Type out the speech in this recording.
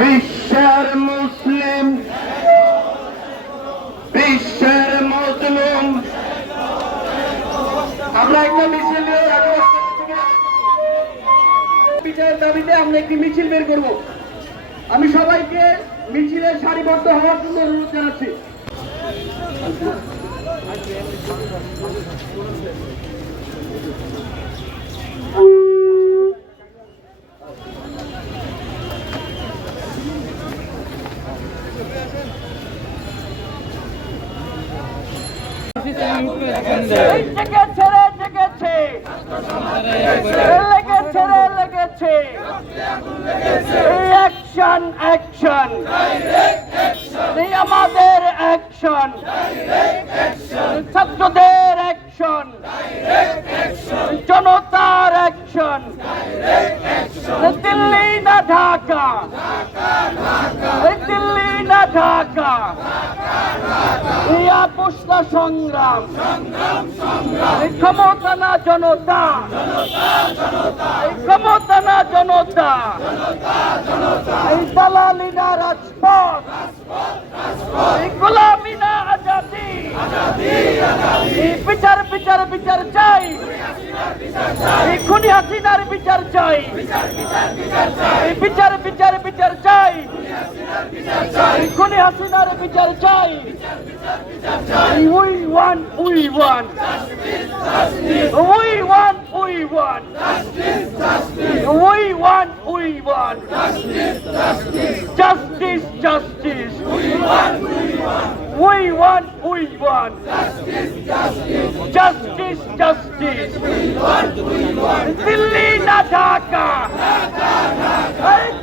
বিশ্বের মুসলিম বিশ্বের মজলুম আমরা একটা মিছিল দাবিতে আমরা একটি মিছিল বের করব। আমি সবাইকে মিছিলের সারিবদ্ধ হওয়ার জন্য অনুরোধ জানাচ্ছি। রে লেগেছে লেগেছে লেগেছে। অ্যাকশন অ্যাকশন আমাদের অ্যাকশন ছাত্রদের অ্যাকশন জনতার অ্যাকশন দিল্লি না ঢাকা দিল্লি না ঢাকা এই আপোষটা সংগ্রাম। ক্ষমতা না জনতা। ক্ষমতা না জনতা। এই দালালি না রাজপথ। গোলামি না আজাদি। বিচার বিচার বিচার চাই। খুনি হাসিনার বিচার চাই। বিচার বিচার বিচার চাই। খুনি হাসিনার বিচার চাই। We, want, we want. Justice, justice. We want, we want. Justice, justice. We want, we want. Justice, justice. Justice, justice. We want, we want. We want, we want. Justice, justice. Justice, justice. We want, we want. Delhi na Dhaka. Dhaka,